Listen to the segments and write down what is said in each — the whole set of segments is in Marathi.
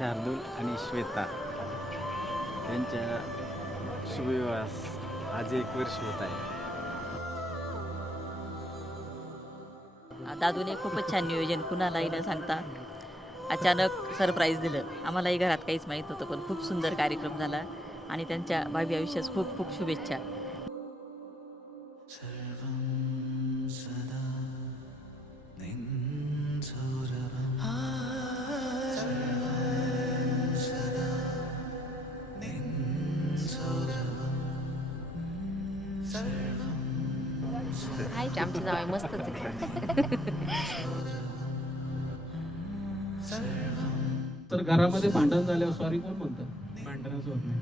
शार्दूल आणि श्वेता यांच्या शुभविवाहास आज 1 वर्ष होत आहे. दादूने खूपच छान नियोजन, कुणालाही न सांगता अचानक सरप्राईज दिलं. आम्हालाही घरात काहीच माहीत नव्हतं, पण खूप सुंदर कार्यक्रम झाला आणि त्यांच्या भावी आयुष्यास खूप खूप शुभेच्छा. आमची जावई मस्तच आहे. तर घरामध्ये भांडण झाल्यावर सॉरी कोण म्हणतं? भांडणच होत नाही.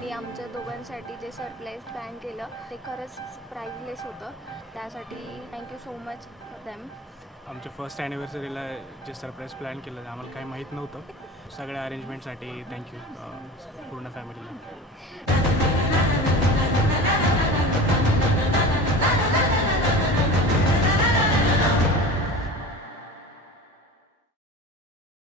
मी आमच्या दोघांसाठी जे सरप्राईज प्लॅन केलं ते खरंच प्राइजलेस होतं. त्यासाठी thank you so much for them. आमच्या फर्स्ट ॲनिव्हर्सरीला जे सरप्राईज प्लॅन केलं ते आम्हाला काही माहीत नव्हतं. सगळ्या अरेंजमेंटसाठी थँक्यू पूर्ण फॅमिलीला.